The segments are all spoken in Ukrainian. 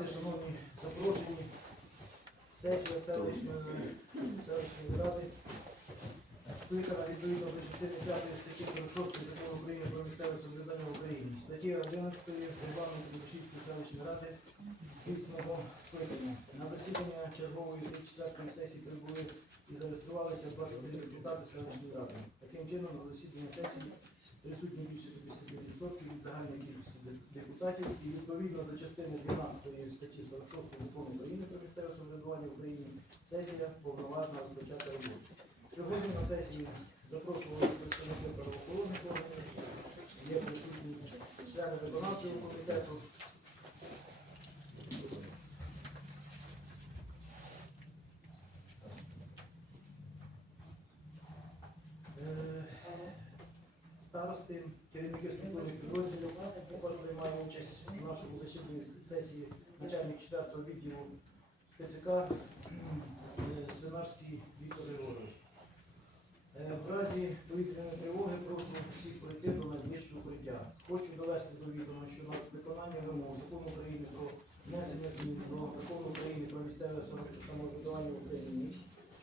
ради, шановні запрошені, сесія селищної селищної ради скликана відповідно до частини 5 статті 46 закону України про місцеве самоврядування в Україні. Статті 11 регламенту Дубшівської селищної ради дійсного скликання. На засідання чергової 34 сесії прибули і зареєструвалися 21 депутати селищної ради. Таким чином, на засідання сесії присутні більше 50% від загальної кількості депутатів і відповідно до частини 12 статті 46 закону України про місцеве самоврядування в Україні сесія повноважна розпочати роботу. Сьогодні на сесії запрошували представники правоохоронних органів, є присутні члени виконавчого комітету. Е, Старости, керівники структурних підрозділів також приймають участь у нашому засіданні сесії начальник 4-го відділу ТЦК Свинарський Віктор Григорович. Е, В разі повітряної тривоги прошу всіх пройти до найближчого укриття. Хочу довести до відома, що на виконання вимог закону України про внесення змін до закону України про місцеве самоврядування в Україні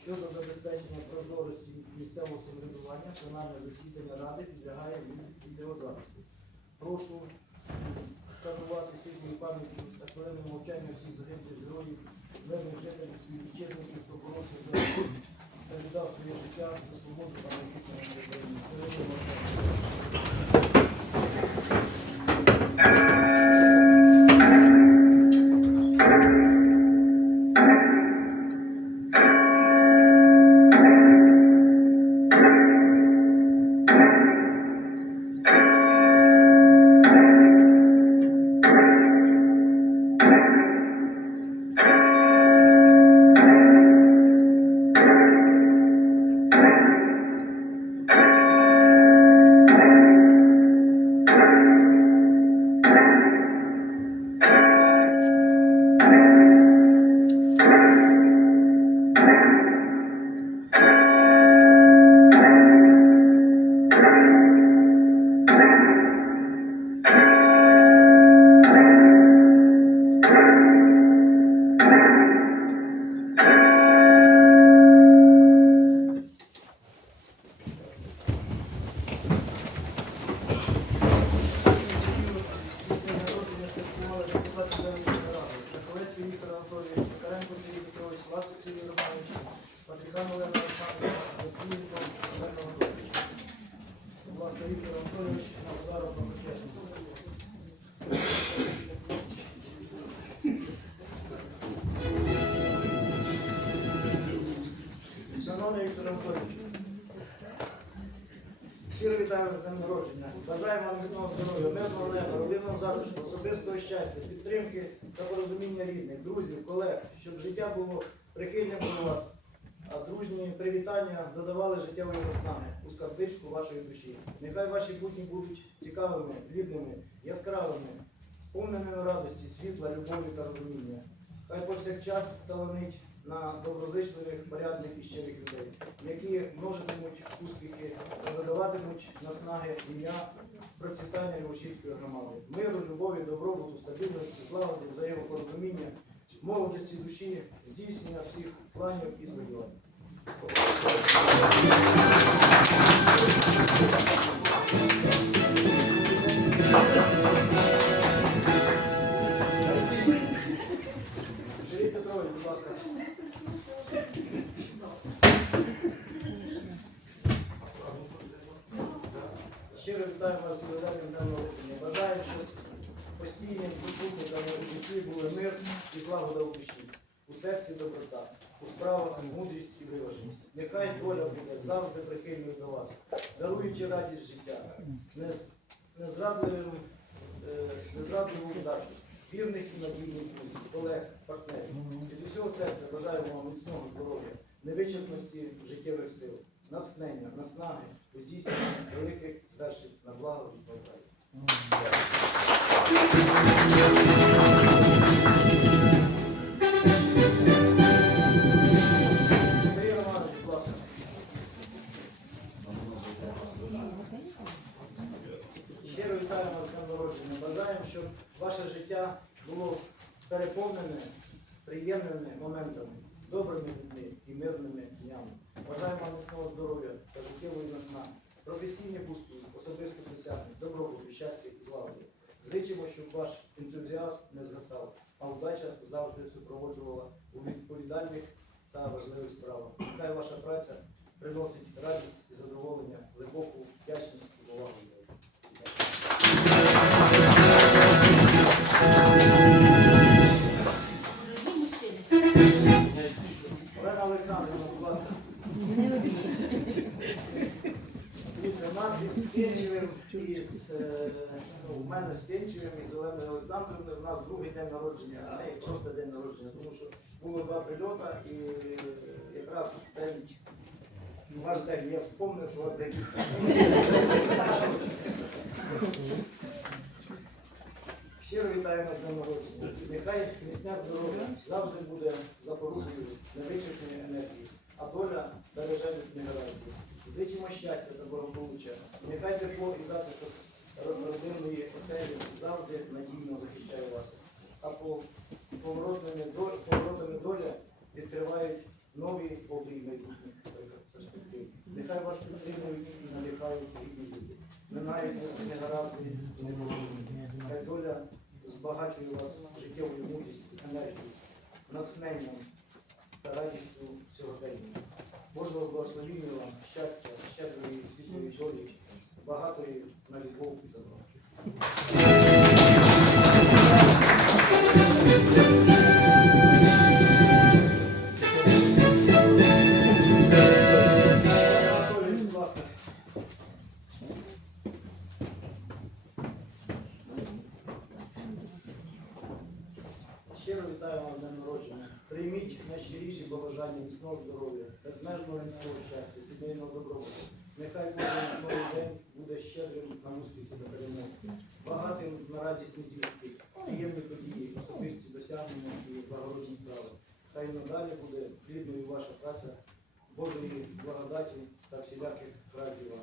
щодо забезпечення прозорості місцевого самоврядування, пленарне засідання Ради підлягає від- відеозапису. Прошу вшанувати світлої пам'яті та хвилини мовчання всіх загиблих героїв, мирних жителів, співвітчизників, прокурорів, та віддав своє життя за свободу та майбутнє України. Щоб життя було прихильним до вас, а дружні привітання додавали життєвої наснаги у скарбничку вашої душі. Нехай ваші будні будуть цікавими, плідними, яскравими, сповненими радості, світла, любові та розуміння. Хай повсякчас таланить на доброзичливих, порядних і щирих людей, які множитимуть успіхи та видаватимуть наснаги ім'я процвітання Львовщинської громади. Миру, любові, добробуту, стабільності, злагоди, взаємопорозуміння, молодості душі, здійснення всіх планів і сподівань. Даруючи радість життя, нез- незрадливим, е, незрадливу удачу, вірних і надійних друзів, колег, партнерів. Від усього серця бажаю вам міцного здоров'я, невичерпності життєвих сил, натхнення, наснаги, у здійсненні великих звершень на благо і добра. Переповнене приємними моментами, добрими людьми і мирними днями. Бажаємо вам міцного здоров'я та життєвої насна, професійних успіхів, особистих досягнень, добробуту, щастя і злагоди. Зичимо, щоб ваш ентузіазм не згасав, а удача завжди супроводжувала у відповідальних та важливих справах. Нехай ваша праця приносить радість і задоволення, глибоку вдячність і повагу. Нас із Пенчевим, із, е, ну, у мене з Пенчевим і з Оленою Олександрівною, у нас другий день народження, а в неї просто день народження, тому що було два прильоти і якраз день, ваш день, я вспомнив, що ваш день. Щиро вітаємо з днем народження. Нехай міцне здоров'я завжди буде запорукою невичерпної енергії, а доля береже від негараздів. Зичимо щастя та благополуччя. Нехай тепло і затишок родинної оселі завжди надійно захищає вас. А по поворотами доля відкривають нові обрії майбутніх перспектив. Нехай вас підтримують і надихають рідні люди. Минають негаразди і неможливі. Хай доля збагачує вас життєвою мудрістю, енергією, натхненням та радістю сьогодення. Божого благословіння вам, щастя, щедрої світлої долі, багатої на любов і добро. Прийміть найщиріші побажання міцного здоров'я, безмежного людського щастя, сімейного добробуту. Нехай кожен новий день буде щедрим на успіхи та перемоги, багатим на радісні звістки, приємні події, особисті досягнення і благородні справи. Хай надалі буде плідною ваша праця, Божої благодаті та всіляких радів вам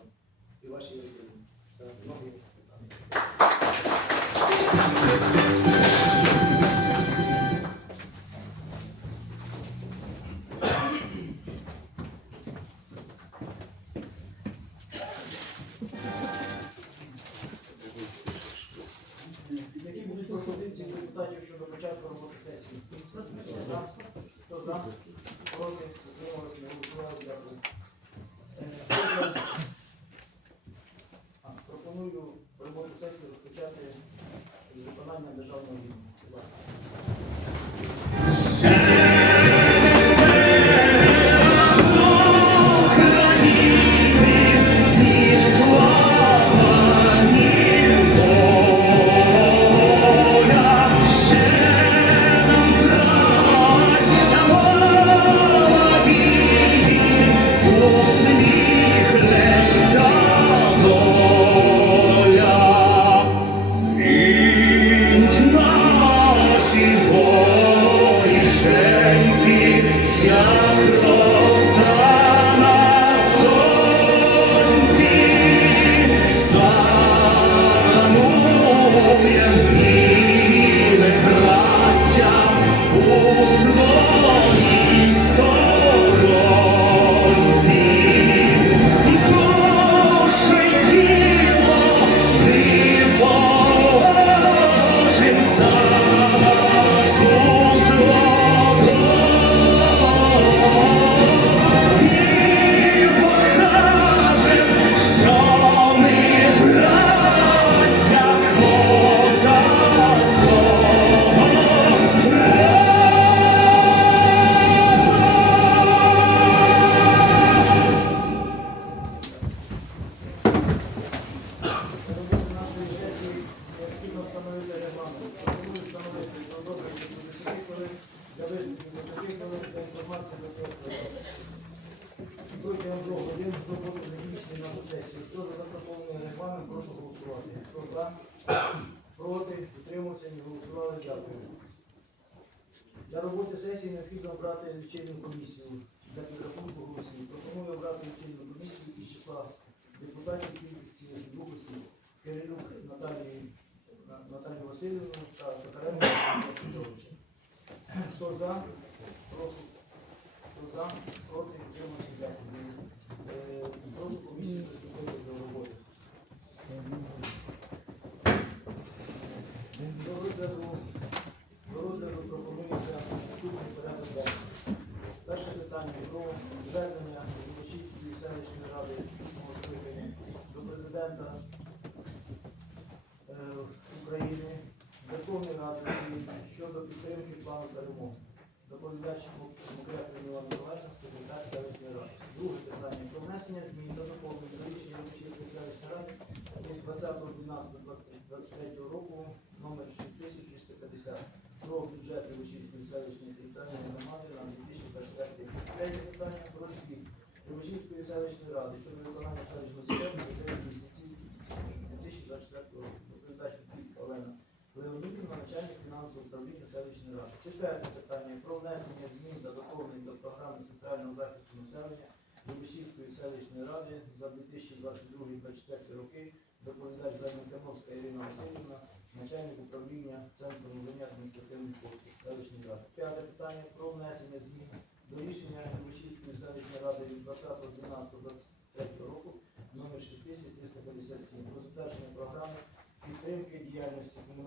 і вашій родині. Та многі літа. Які будуть пропозиції депутатів щодо початку роботи сесії? Хто за? Хто за? Проти? Утрималися? Не голосували? Дякую. Е, хто за? А, Пропоную роботу сесії розпочати з виконання державного гімну. Проти, утримався, не голосували, дякую. Для роботи сесії необхідно обрати лічильну комісію для підрахунку голосів. Пропоную обрати лічильну комісію із числа депутатів кількості двох. Кирилюк Наталії, Наталію Васильівну та Токаренко Петровича. Хто за? Прошу. Хто за? Проти? Утримався? Дякую. Е, Прошу комісію приступити до роботи. До розгляду, до розгляду пропонується наступний порядок денний. Перше питання про звернення Лучівської селищної ради восьмого скликання до президента е, України, Верховної Ради України щодо підтримки плану перемоги. Доповідач Мукрятин Іван Миколаївна, секретар селищної ради. Друге питання про внесення змін до доповнення до рішення Лучівської селищної ради від 20.12.23 року номер 6350 про бюджет Лучівської селищної територіальної громади на 2024 рік. Третє питання про звіт Лучівської селищної ради щодо виконання селищного бюджету за 9 місяців 2024 року. Доповідач Київська Олена Леонідівна, начальник фінансового управління селищної ради. Четверте питання про внесення змін та доповнень до програми соціального захисту населення Любишівської селищної ради за 2022-2024 роки. Доповідач Терновська Ірина Васильівна, начальник управління Центру надання адміністративних послуг селищної ради. П'яте питання про внесення змін до рішення Любишівської селищної ради від 20.12.23 року номер 6357 про затвердження програми підтримки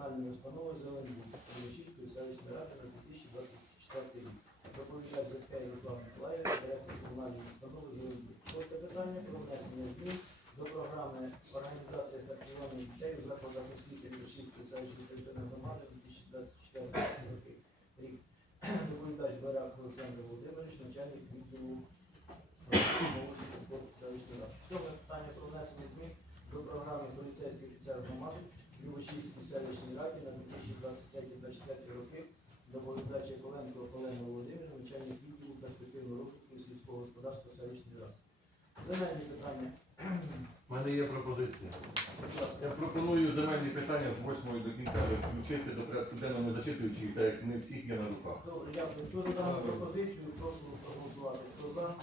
комунальної установи «Зеленбуд» Лучівської селищної ради на 2024 рік. Доповідач Зеткей Руслан Миколаївич, директор комунальної установи «Зеленбуд». Шосте питання про внесення змін до програми організації харчування дітей у закладах освіти Лучівської селищної територіальної громади на 2024 роки. Рік. Доповідач Барак Олександр Володимирович, начальник відділу молоді та спорту селищної ради. Сьоме питання про внесення змін до програми поліцейський офіцер громади Любочівській селищній раді на 2023-2024 роки доповідач Яковенко Олена Володимирівна, начальник відділу перспективного розвитку і сільського господарства селищної ради. Земельні питання. У мене є пропозиція. Будь ласка. Я пропоную земельні питання з 8 до кінця включити до порядку денного не зачитуючи їх, так як не всіх є на руках. Добре, дякую. Хто за дану пропозицію, прошу проголосувати. Хто за,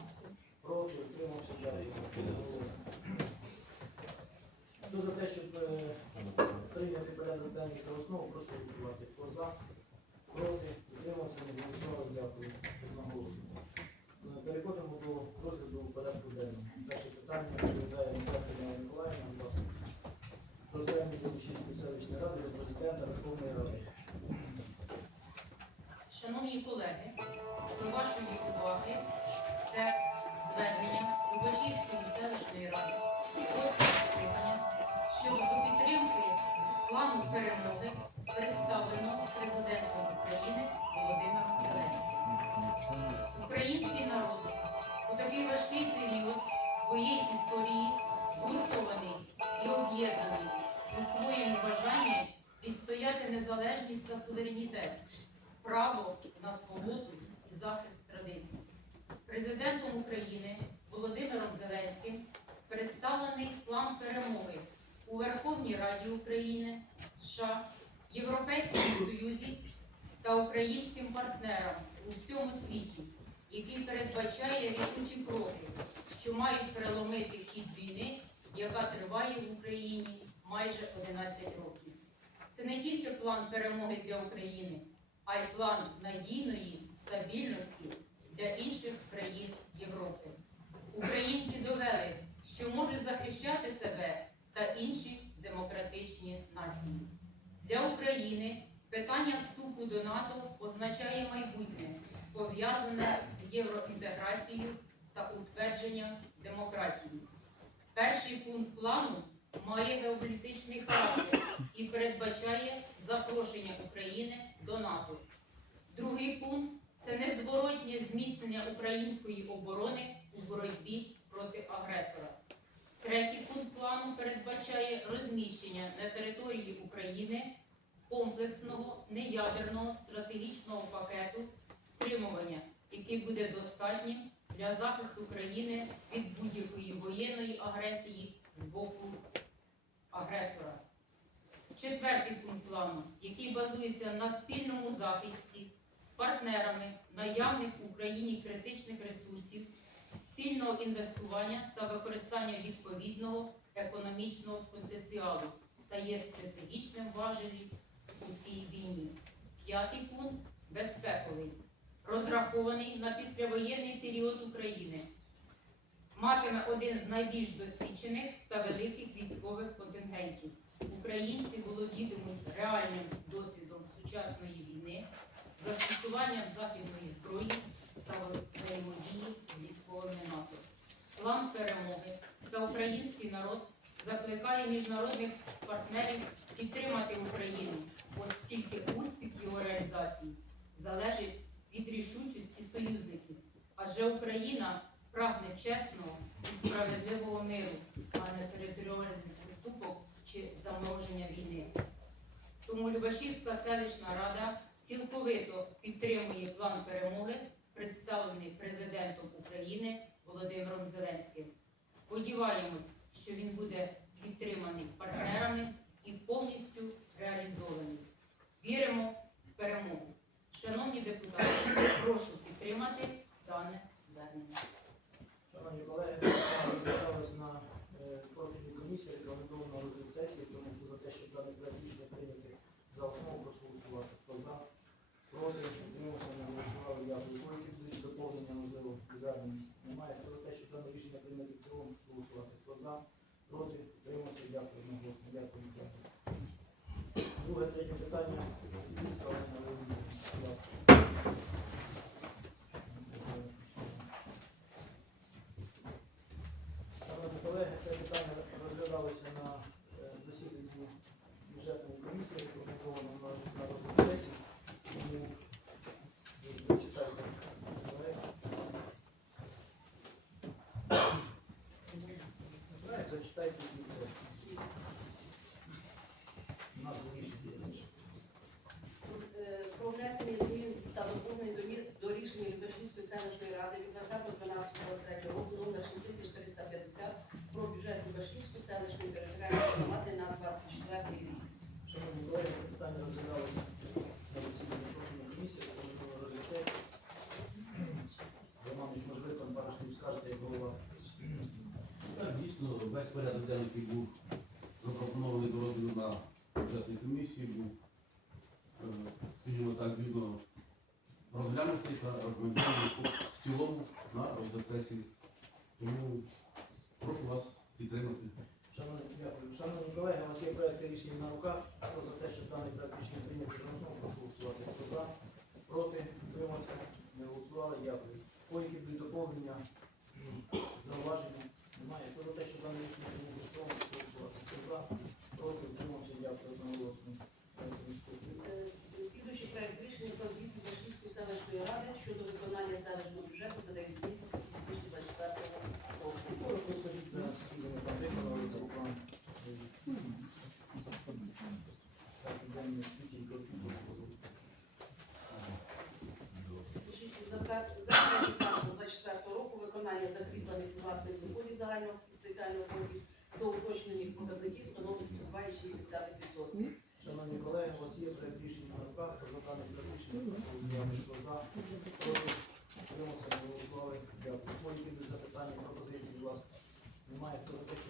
суверенітет право на свободу і захист традицій. Президентом України Володимиром Зеленським представлений план перемоги у Верховній Раді України, США, Європейському Союзі та українським партнерам у всьому світі, який передбачає рішучі кроки, що мають переломити хід війни, яка триває в Україні майже 11 років. Це не тільки план перемоги для України, а й план надійної стабільності для інших країн Європи. Українці довели, що можуть захищати себе та інші демократичні нації. Для України питання вступу до НАТО означає майбутнє, пов'язане з євроінтеграцією та утвердженням демократії. Перший пункт плану має геополітичний характер і передбачає запрошення України до НАТО. Другий пункт це незворотнє зміцнення української оборони у боротьбі проти агресора. Третій пункт плану передбачає розміщення на території України комплексного неядерного стратегічного пакету стримування, який буде достатнім для захисту країни від будь-якої воєнної агресії з боку агресора. Четвертий пункт плану, який базується на спільному захисті з партнерами наявних в Україні критичних ресурсів, спільного інвестування та використання відповідного економічного потенціалу та є стратегічним важелем у цій війні. П'ятий пункт безпековий, розрахований на післявоєнний період України матиме один з найбільш досвідчених та великих військових контингентів. Українці володітимуть реальним досвідом сучасної війни, застосуванням західної зброї та взаємодії з військовими НАТО. План перемоги та український народ закликає міжнародних партнерів підтримати Україну, оскільки успіх його реалізації залежить від рішучості союзників, адже Україна прагне чесного і справедливого миру, а не територіальних поступок чи замороження війни. Тому Любашівська селищна рада цілковито підтримує план перемоги, представлений президентом України Володимиром Зеленським. Сподіваємось, що він буде. є проєкт рішення на руках. то за те, щоб даний проєкт рішення прийняти голосом, прошу голосувати. Хто за? Проти? Утримався? Не голосували? Дякую. По які будуть доповнення? the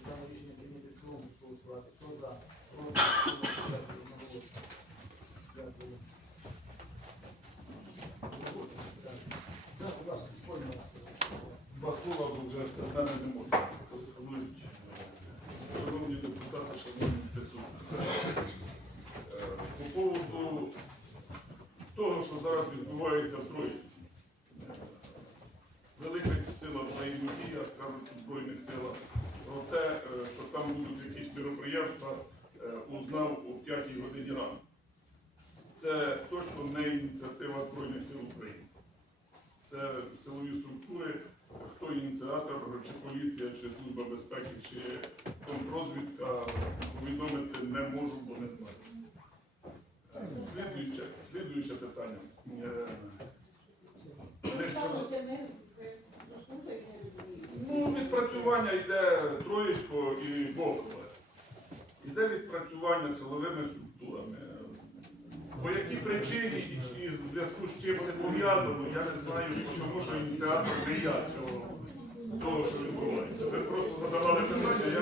чи контрозвідка повідомити не можу, бо не знаю. Е, слідуюче, слідуюче питання. Е, ну, відпрацювання йде троєчко і Богова. Йде відпрацювання силовими структурами. По якій причині і в зв'язку з чим це пов'язано, я не знаю, тому що ініціатор не я цього того, що відбувається. Ви просто задавали питання,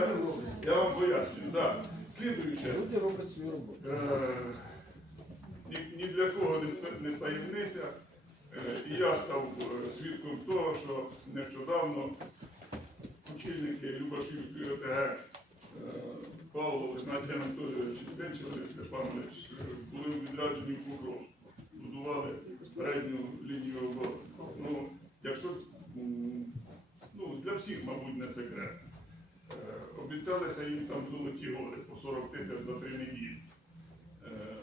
я, я вам пояснюю. Да. Слідуюче. Люди роблять свою роботу. Е, ні, для кого не, не таємниця. Е, і я став е, свідком того, що нещодавно очільники Любашівської ОТГ Павло Геннадій Анатолійович Денчевич Степанович е, були відряджені в Покров, будували передню лінію оборони. Ну, якщо всіх, мабуть, не секрет. Е, Обіцялися їм там золоті гори по 40 тисяч за три неділі. Е,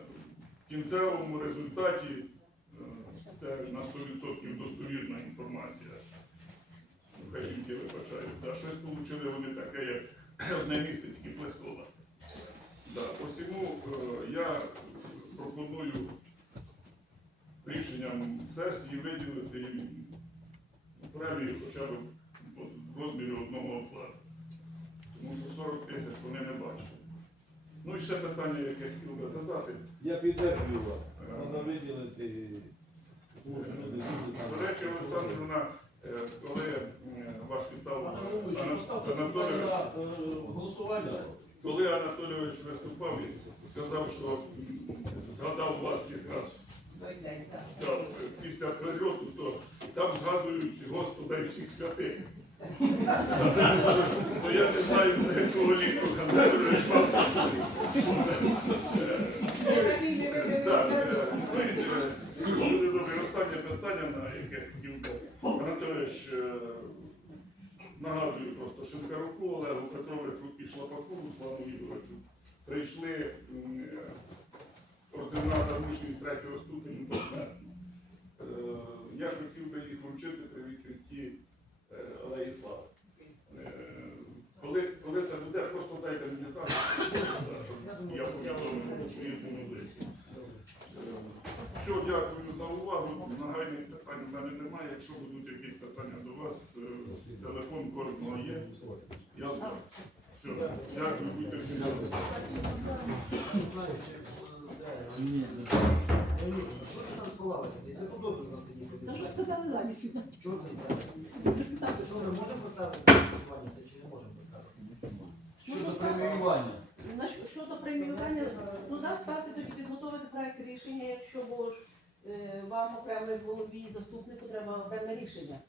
В кінцевому результаті е, це на 100% достовірна інформація. Хай вибачають. Да, щось отримали вони таке, як одне місце тільки плескола. Да, е, я пропоную рішенням сесії виділити їм премію хоча б розмірі одного окладу. Тому що 40 тисяч вони не бачили. Ну і ще питання, яке я хотів би задати. Я підтримую вас. Треба виділити. До речі, Олександрівна, е, коли е, ваш вітав Анатолійович, голосування. коли Анатолійович виступав і сказав, що згадав вас якраз після прильоту, то там згадують Господа і всіх святих. То я не знаю, на якого ліку знаєте, дуже добре. Останнє питання, на яке хотів би. Анатолійович, е, нагадую просто Шинкаруку, Олегу Петровичу і Шлапаку, Руслану Ігоровичу, прийшли е, ордена за мужність третього ступеню посмертно. Е, Я хотів би їх вручити при відкритті е, Алеї Слави. Е, Коли, коли це буде, просто дайте мені знати, щоб я повідомив, що є цьому близько. Все, дякую за увагу. Нагальних питань в мене немає. Якщо будуть якісь питання до вас, е, телефон кожного є. Я знаю. Все, дякую, будьте всі. Що ти там сховалася? Десь неподобно на сидіти. Та що сказали далі сідати? Чого це Ти що, ми можемо поставити голосування це чи не можемо поставити? Щодо преміювання. На що- Щодо преміювання, ну да, ставте тоді підготовити проект рішення, якщо бо ж е, вам окремо голові і заступнику треба окреме рішення.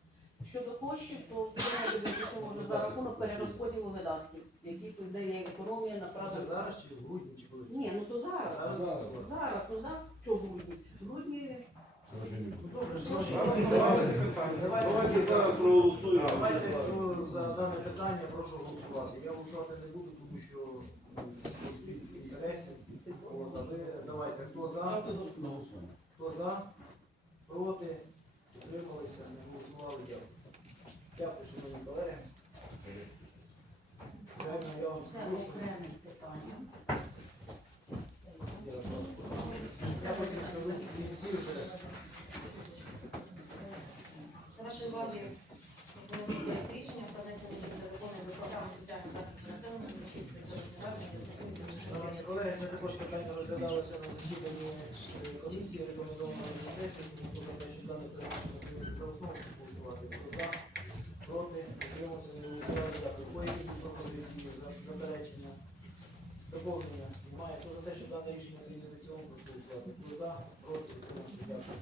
Щодо коштів, то це може за рахунок перерозподілу видатків, які де є економія Це направлена. зараз чи в грудні, чи коли? Ні, ну то зараз. Зараз, ну да, що в грудні? В грудні Добре, Давайте зараз проголосуємо. Давайте, за дане питання, прошу голосувати. Я голосувати не буду, тому що м, інтересів. Давайте, хто за, хто за, проти, утрималися, не голосували, дякую. Дякую, шановні колеги. Правильно, я вам Це прошу. окреме питання. Я потім скажу в кінці вже. До вашої уваги пропонується рішення про внесення змін до закону до програми соціального захисту населення на Шановні колеги, це також питання розглядалося на засіданні е, комісії, рекомендовано на сесію, тому що те, що дане питання прийняти за основу голосувати. Хто за, проти, утримався, не голосували, дякую. По які пропозиції, за- заперечення, доповнення немає. Хто за те, що дане рішення прийняти в цілому, прошу голосувати. Хто за, проти, утримався, дякую.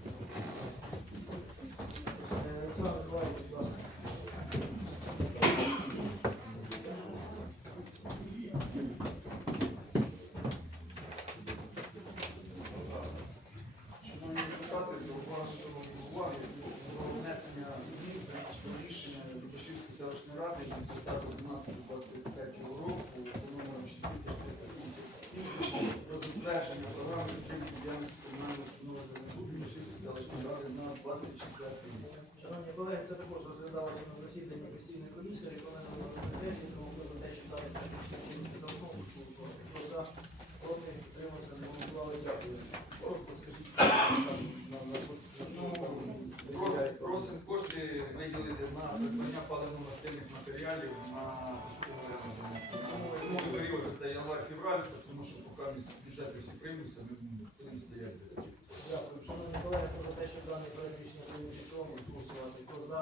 Е, Руслан Миколаївич, будь ласка. Шановні депутати, зауважу уваги про внесення змін до рішення Любашівської селищної ради від 20.12.23 року номером 4357 про затвердження програми підтримки діяльності комунальної установи ЗНУ Любашівської селищної ради на 24 рік. Шановні колеги, це також засіданні постійної комісії, рекомендовано на сесії, тому хто те, що за основу, прошу. Хто за, проти, утримався, не голосували, дякую. Коротко скажіть, на Просимо кошти виділити на придбання паливно-мастильних матеріалів на минулий період, це январ-февраль, тому що поки бюджети всі приймуться, ми будемо стояти. Дякую. Шановні колеги, за те, що даний цілому, прошу голосувати. Хто за,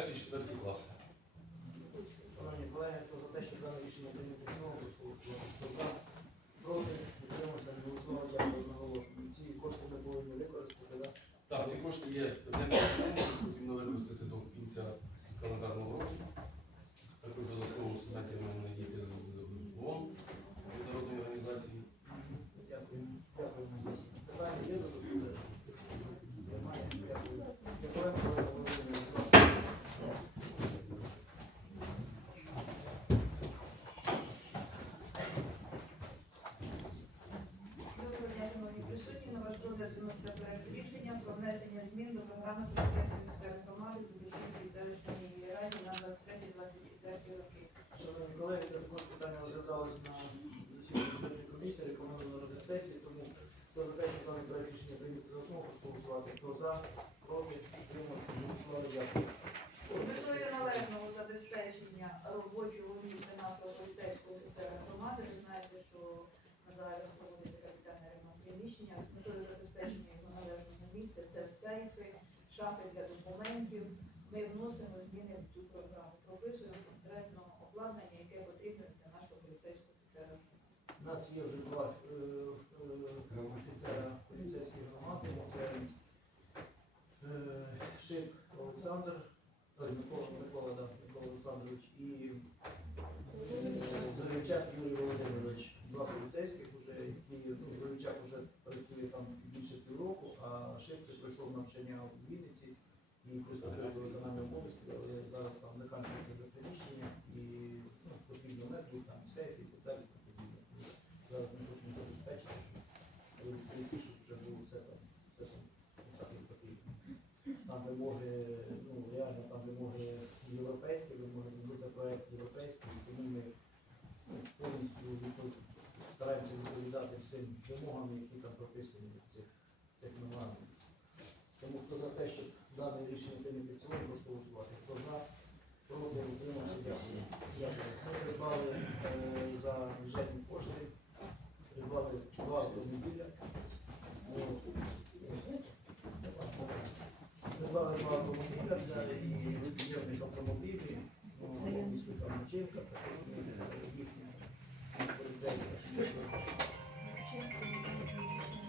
перший, четвертий клас. Шановні колеги, хто за те, що дане рішення прийняти знову, що за, проти, підтримуємося, не голосував, дякую, наголошую. Ці кошти не повинні використати, так? Так, ці кошти є, не потрібно використати до кінця Those up.